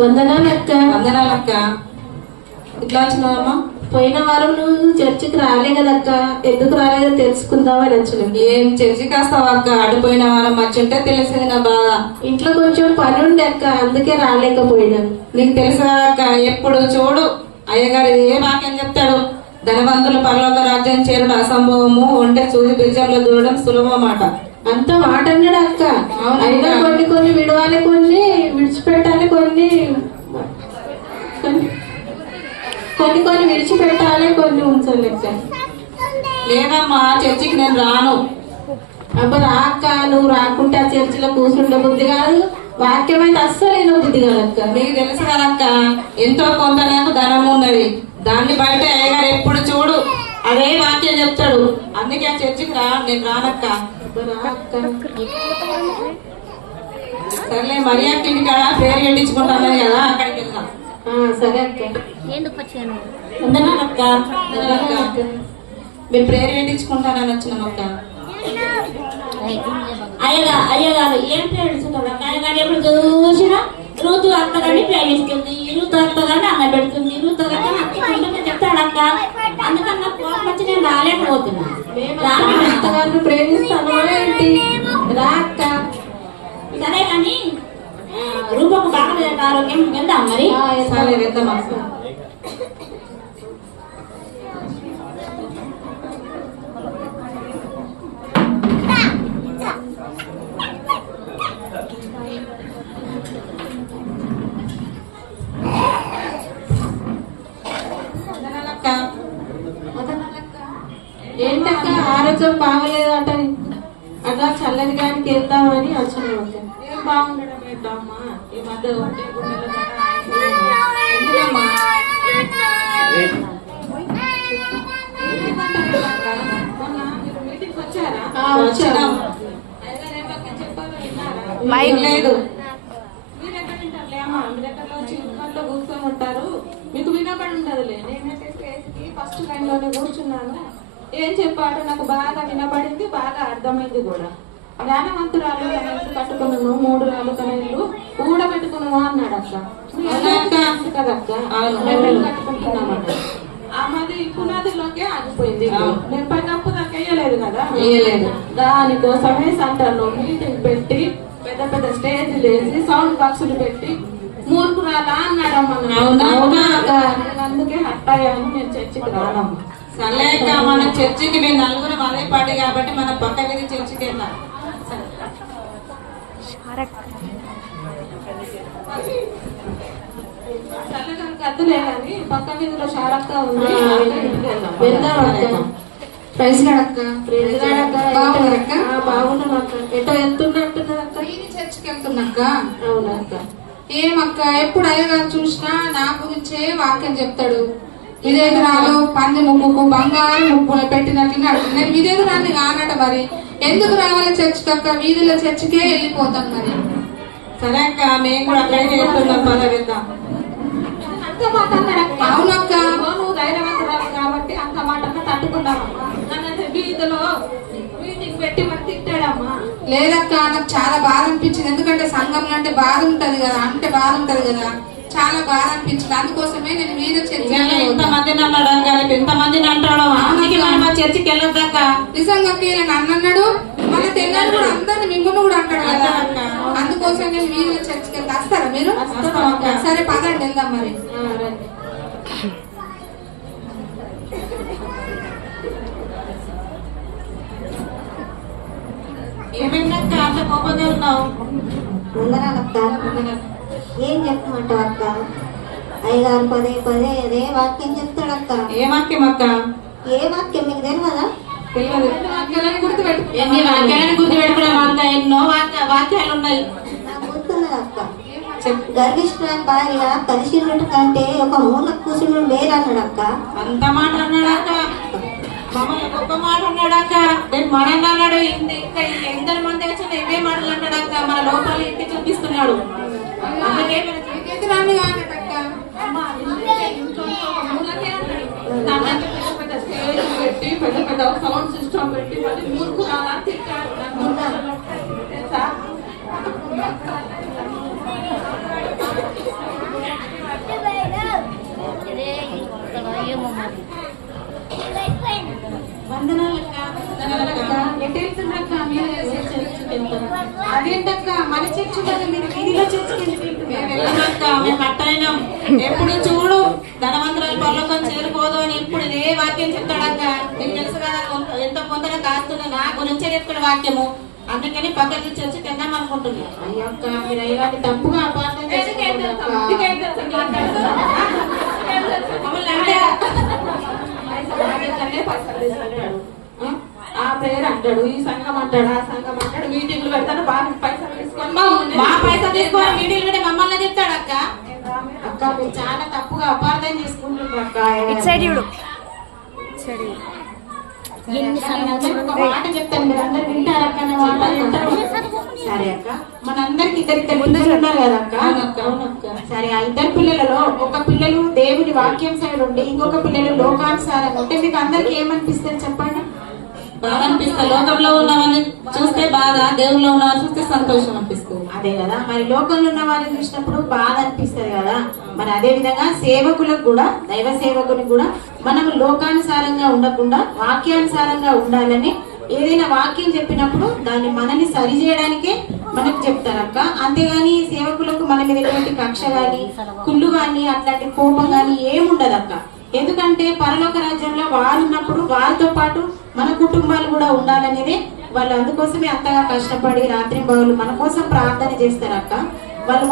వందనాలక్క. వందనాలక్క. ఇట్లా వచ్చినావమ్మా? పోయిన వారం నువ్వు చర్చికి రాలే కదక్క, ఎందుకు రాలేదో తెలుసుకుందామని వచ్చినాం. ఏం చర్చికి వస్తావా అక్క? అడిపోయిన వారం వచ్చుంటే తెలిసింది నా బాధ. ఇంట్లో కొంచెం పని ఉండే అక్క, అందుకే రాలేకపోయినాను. నీకు తెలుసు కదక్క, ఎప్పుడు చూడు అయ్యగారు ఏ వాక్యం చెప్తాడు, ధనవంతులు పరలోక రాజ్యం చేరడం అసంభవము, ఒంటె సూది బీజంలో దూరడం సులభం మాట. అంత మాట అన్నాడు అక్క. అయినా కొన్ని విడవాలి, కొన్ని విడిచిపెట్టాలి, కొన్ని విడిచిపెట్టాలి, కొన్ని ఉంచాలి అక్క. లేదమ్మా, చర్చికి నేను రాను. అబ్బా రా అక్క, నువ్వు రాకుంటే ఆ చర్చిలో కూర్చుంటే బుద్ధి కాదు, వాక్యం అయితే అస్సలు బుద్ధి కాదక్క. నీకు తెలుసు కదక్క, ఎంతో కొంత నాకు ధనం ఉన్నది, దాన్ని బయట అయ్యగారు ఎప్పుడు చూడు అదే వాక్యం చెప్తాడు, అందుకే ఆ చర్చికి నేను రానక్క. సర్లే, మరి ఇంటి కాడ పేరు కట్టించుకుంటాను కదా, అక్కడికి వెళ్దాం. సరే అక్క. వందనాలక్క. మీరు ప్రేరు కట్టించుకుంటానని వచ్చినామక్క. అయ్యగారు ఏం ప్రేమిస్తున్నారు అయ్యగారు? ఎప్పుడు చూసినా ఋతు అత్తగారిని ప్రేమిస్తుంది, ఋతు అత్తగారిని అన్న పెడుతుంది, ఋతు అత్తగారిని చెప్తాడక్క. అందుకని నాకు కోపం వచ్చి నేను రాలేకపోతున్నా. అత్తగారిని ప్రేమిస్తాను ఏంటి? రా అక్క. సరే కానీ రూపకు బాగలేదు ఆరోగ్యం, వెళ్దాం మరి. సరే వెళ్దాం అక్క. ఏంటక్క ఆరోగ్యం బాగలేదట, అట్లా చల్లని గానికి వెళ్దామని వచ్చినాం అక్క. ఏం బాగుండడం ఏంటమ్మా, ఈ మధ్య ఒంటి గుండెల ఎందుకమ్మా? మీటింగ్ వచ్చారా? వచ్చినాం. మైక్ లేదు. మీరు ఎక్కడ వింటారులే అమ్మా, మీరు ఎక్కడ వచ్చి ఇంట్లో కూర్చొని ఉంటారు, మీకు వినపడి ఉండదులే. నేనైతే స్టేజ్కి ఫస్ట్ లైన్ లోనే కూర్చున్నాను. ఏం చెప్పాడు నాకు బాగా వినపడింది, బాగా అర్థమైంది కూడా. జ్ఞానవంతురాలు తన ఇల్లు కట్టుకున్నాను, 3 రాళ్ళు తన ఇల్లు ఊడబెట్టుకున్నాము అన్నాడు అక్క. కదక్క, మేము కట్టుకుంటున్నామన్నాడు. మాది పునాదిలోకే ఆగిపోయింది. నేను పైన అప్పు దాకా వేయలేదు కదా, దానికోసమే సెంటర్ లో మీటింగ్ పెట్టి పెద్ద పెద్ద స్టేజ్ వేసి సౌండ్ బాక్సులు పెట్టి మూర్ఖురాలా అన్నాడమ్మా. అందుకే హట్ అయ్యాను, నేను చర్చికి రానమ్మా. సర్లేక మన చర్చికి మేము నలుగురం అదే పార్టీ కాబట్టి మన పక్క మీద చర్చికి వెళ్దాం. కద్దులే కానీ పక్క వీధిలో షారక్క ఉంది, వెళ్దాం అక్క. ప్రైజ్ లాడక్క. బాగున్నారక్క? బాగున్నాం అక్క. ఎటో వెళ్తున్నట్టున్నది అక్క. చర్చికి వెళ్తున్నాక్క. అవునక్క. ఏమక్క, ఎప్పుడు అయ్యగారు చూసినా నా గురించే వాక్యం చెప్తాడు. విదేగురాలు పంది ముక్కుకు బంగారు ముక్కులు పెట్టినట్లు అడుగు. నేను విదేగురాన్ని కానట, మరి ఎందుకు రావాలి చర్చికి అక్క? వీధిలో చర్చికే వెళ్ళిపోతాం మరి. సరే అక్క, మేము కూడా అక్కడికి వెళ్తున్నాం, పద వెళ్దాం. అంత మాట అన్నాడక్క. అవునక్క. నువ్వు ధైర్యవంతురాలు కాబట్టి అంత మాట తట్టుకున్నావమ్మా. నన్ను వీధిలో మీటింగ్ పెట్టి మరి తిట్టాడమ్మా. లేదక్క, నాకు చాలా బాధ అనిపించింది. ఎందుకంటే సంఘంలో అంటే బాధ ఉంటది కదా, అంటే బాధ ఉంటది కదా, చాలా బాధ అనిపించింది. అందుకోసమే నేను మీద ఎంతమందిని అన్నాడు కానీ ఎంతమందిని అంటాడు, అందుకే మనం ఆ చర్చికి వెళ్ళొద్దాక. నిజంగా నన్ను అన్నాడు, మన తెల్లాడు కూడా అందరిని మిమ్మల్ని కూడా అంటాడు కదా. అందుకోసం నేను మీద చర్చికి వెళ్తా. వస్తారా మీరు? సరే పదండి వెళ్దాం మరి. ఏమైందక్క అంత కోపంగా ఉన్నావు? ఏం చెప్తామంటావు అక్క? అయ్యగారు పదే పదే అదే వాక్యం చెప్తాడక్క. ఏ వాక్యం అక్క? ఏ వాక్యం మీకు తెలియదా? ఎన్ని వాక్యాలను గుర్తుపెట్టుకున్నాం అక్క? ఎన్నో వాక్యాలు ఉన్నాయి. నాకు గుర్తున్నది అక్క. గర్విష్ఠురాని భార్య కలిసినట్టు కంటే ఒక మూల కూర్చుని లేరన్నాడు అక్క. అంత మాట అన్నాడక్క, మమ్మల్ని గొప్ప మాట అన్నాడక్క. నేను మనల్ని అన్నాడు, ఇంకా ఎందరి మంది వచ్చిన ఇవే మాటలు అంటాడక్క. మన లోపాలు ఇంటి చూపిస్తున్నాడు. అందుకే పెద్ద పెద్ద సౌండ్ సిస్టమ్ పెట్టి మళ్ళీ మూర్ఖురాలా తిట్టాడు. ఎటు వెళ్తుండ్రక్క? అదేంటక్క మన చర్చి కదా, మీరు వీధిలో చర్చికి మేము అట్టయినాం. ఎప్పుడు చూడు ధనవంతురాలు పర్లోకం చేరుకోదు అని ఎప్పుడు ఇదే వాక్యం చెప్తాడక్క. నీకు తెలుసు కదా ఎంతో పొందడ కాస్తున్నా నా గురించే చెప్తాడు వాక్యము. అందుకని పక్కకి చర్చికి వెళ్దాం అనుకుంటున్నాను. అయ్యక్క మీరు అయ్యాన్ని తప్పుగా అపార్థం ఆ పేరు అంటాడు, ఈ సంఘం అంటాడు, ఆ సంఘం అంటాడు, మీటింగ్లు పెడతాడు, బాగా పైసలు తీసుకొని మా పైసలు తీసుకొని మీటింగ్ పెట్టి మమ్మల్ని చెప్తాడు అక్క. అక్క మీరు చాలా తప్పుగా అపార్థం చేసుకుంటున్నారు అక్క. ఒక మాట చెప్తాను, మీరు అందరు వింటారు అక్క నా మాట వింటారు. సరే అక్క, మనందరికి ఇద్దరు పిల్లలు ఉన్నారు కదా అక్క. అవునక్క. సరే ఆ ఇద్దరు పిల్లలలో ఒక పిల్లలు దేవుని వాక్యం సైడ్ ఉండి ఇంకొక పిల్లలు లోకానుసారంగా ఉంటే మీకు అందరికి ఏమనిపిస్తుంది చెప్పండి? బాధ అనిపిస్తుంది. లోకంలో ఉన్నవారిని చూస్తే బాధ, దేవుల్లో ఉన్నవారిని చూస్తే సంతోషం అనిపిస్తుంది. అదే కదా, మరి లోకంలో ఉన్న వారిని చూసినప్పుడు బాధ అనిపిస్తుంది కదా. మరి అదే విధంగా సేవకులకు కూడా, దైవ సేవకునికి కూడా మనం లోకానుసారంగా ఉండకుండా వాక్యానుసారంగా ఉండాలని ఏదైనా వాక్యం చెప్పినప్పుడు దాన్ని మనని సరి చేయడానికే మనకు చెప్తారు అక్క. అంతేగాని సేవకులకు మన మీద ఎటువంటి కక్ష గాని కుళ్ళు గాని అట్లాంటి కోపం గాని ఏముండదు అక్క. ఎందుకంటే పరలోక రాజ్యంలో వారు ఉన్నప్పుడు వారితో పాటు మన కుటుంబాలు కూడా ఉండాలనేదే వాళ్ళు అందుకోసమే అంతగా కష్టపడి రాత్రి పగలు మన కోసం ప్రార్థన చేస్తారు అక్క. వాళ్ళు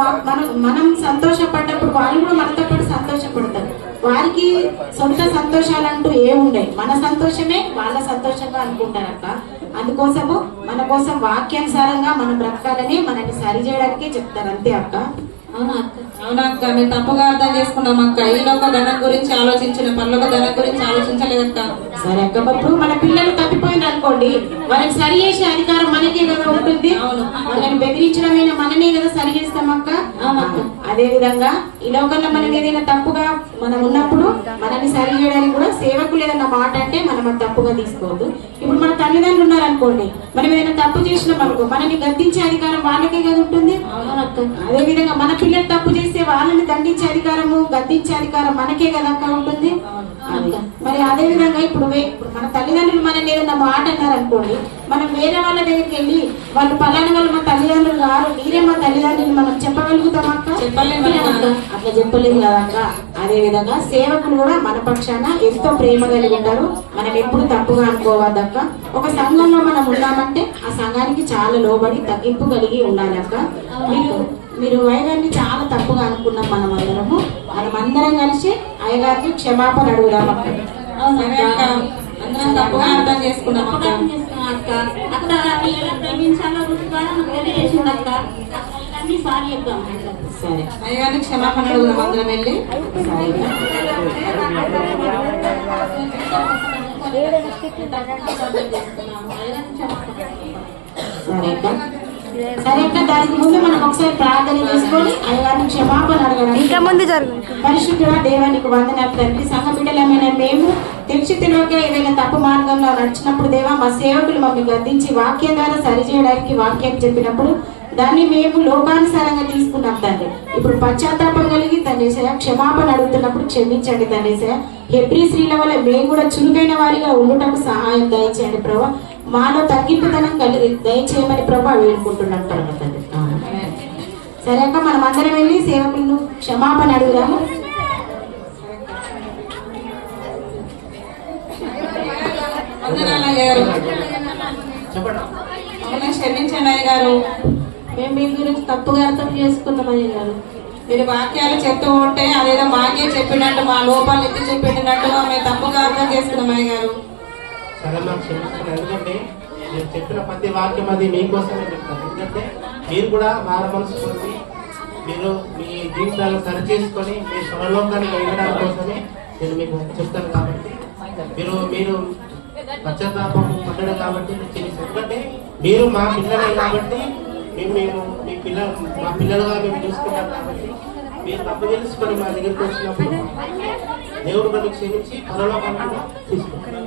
మనం సంతోషపడ్డప్పుడు వాళ్ళు కూడా మనతో పాటు సంతోషపడతారు. వారికి సొంత సంతోషాలంటూ ఏముండయి, మన సంతోషమే వాళ్ళ సంతోషంగా అనుకుంటారు అక్క. అందుకోసము మన కోసం వాక్యానుసారంగా మనం బ్రతకాలని మనల్ని సరి చేయడానికే చెప్తారు, అంతే అక్క. అవునక్క, మేము తప్పుగా అర్థం చేసుకున్నాం అక్క. ఈ లోక ధనం గురించి ఆలోచించిన పర్లోక ధనం గురించి ఆలోచించలేదక్క. సరే అక్క, ఇప్పుడు మన పిల్లలు తప్పిపోయింది అనుకోండి, వాళ్ళని సరి చేసే అధికారం మనకే కదా ఉంటుంది. వాళ్ళని బెదిరించడమైనా మననే కదా సరి చేస్తాం అక్క. అదే విధంగా ఈ లోకంలో మనం ఏదైనా తప్పుగా మనం ఉన్నప్పుడు మనల్ని సరి చేయడానికి కూడా సేవకులు ఏదైనా మాట అంటే మనం అది తప్పుగా తీసుకోవద్దు. ఇప్పుడు మన తల్లిదండ్రులు ఉన్నారనుకోండి, మనం ఏదైనా తప్పు చేసినాం అనుకో మనల్ని గద్దించే అధికారం వాళ్ళకే కదా ఉంటుంది. అదే విధంగా మన పిల్లలు తప్పు చేస్తే వాళ్ళని దండించే అధికారము గద్దించే అధికారం మనకే కదా అక్క ఉంటుంది. మరి అదే విధంగా ఇప్పుడు మన తల్లిదండ్రులు మనల్ని ఏదైనా మాట అన్నారనుకోండి, మనం వేరే వాళ్ళ దగ్గరికి వెళ్ళి వాళ్ళు పలానా వాళ్ళు మా తల్లిదండ్రులు గారు మీరే మా తల్లిదండ్రులు మనం చెప్పగలుగుతాం అక్క? చెప్పలేము అక్క, అట్లా చెప్పలేదు కదా అక్క. అదే విధంగా సేవకులు కూడా మన పక్షాన ఎంతో ప్రేమ కలిగి ఉంటారు. మనం ఎప్పుడు తప్పుగా అనుకోవద్దు అక్క. ఒక సంఘంలో మనం ఉన్నామంటే ఆ సంఘానికి చాలా లోబడి తగ్గింపు కలిగి ఉండాలి అక్క. మీరు అయ్యగారిని చాలా తప్పుగా అనుకున్నాం మనమందరం కలిసి అయ్యగారికి క్షమాపణ అడుగుదాం అక్క. అందరం తప్పుగా అర్థం చేసుకున్నాం అక్క. అక్కడ ఎలా ప్రేమించాలో తెలియజేసింది అక్క. అన్ని సారీ చెప్తాం. సరే అయ్యగారికి క్షమాపణ అడుగుదాం అందరం వెళ్ళి. సరే అక్క. సరే అక్క, దానికి ముందు మనం ఒకసారి ప్రార్థన చేసుకొని అయ్యగారిని క్షమాపణ అడగడం. ఇంకా ముందు పరిశుద్ధుడా దేవానికి వందనాలు తండ్రి. సంఘ బిడ్డలమైన మేము తెలిసి తెలియక ఏదైనా తప్పు మార్గంలో నడిచినప్పుడు దేవా మా సేవకులు మమ్మల్ని గద్దించి వాక్యం ద్వారా సరి చేయడానికి వాక్యం చెప్పినప్పుడు దాన్ని మేము లోకానుసారంగా తీసుకున్నాం తండ్రి. ఇప్పుడు పశ్చాత్తాపం కలిగి తండ్రి క్షమాపణ అడుగుతున్నప్పుడు క్షమించండి తండ్రి. హెబ్రీ స్త్రీల వల్ల మేము కూడా చురుకైన వారిగా ఉండుటకు సహాయం దయచేయండి ప్రభా. మాలో తగ్గింపుతనం కలిగి దయచేయమని ప్రభా వేడుకుంటున్నాం తండ్రి. సరే అక్క, మనం అందరం వెళ్ళి సేవకులను క్షమాపణ అడుగుదాము. క్షమించండి అయ్య గారు, మేము మీ గురించి తప్పుగా అర్థం చేసుకున్నాం అయ్య గారు. మీరు వాక్యాలు చెప్తూ ఉంటే అదేదో మాకే చెప్పినట్టు మా లోపాలు ఎత్తి చెప్పినట్టుగా మేము తప్పుగా అర్థం చేసుకున్నాం అయ్య గారు. సరే నాకు క్షమిస్తున్నాను. ఎందుకంటే నేను చెప్పిన ప్రతి వాక్యం అది మీకోసమే చెప్తాను. ఎందుకంటే మీరు కూడా మార మనసు పొంది మీరు మీ జీవితాలను సరి చేసుకొని మీ స్వరలోకానికి వెళ్ళడానికి కోసమే నేను మీకు చెప్తాను. కాబట్టి మీరు పశ్చాత్తాపం పడ్డాడు కాబట్టి ఎందుకంటే మీరు మా పిల్లలే కాబట్టి మేము మా పిల్లలుగా మేము చూసుకుంటాం. కాబట్టి మీరు తప్పు తెలుసుకొని మా దగ్గరికి వచ్చినప్పుడు దేవుడు మనకు క్షమించి పరలోకాన్ని కూడా తీసుకుంటాం.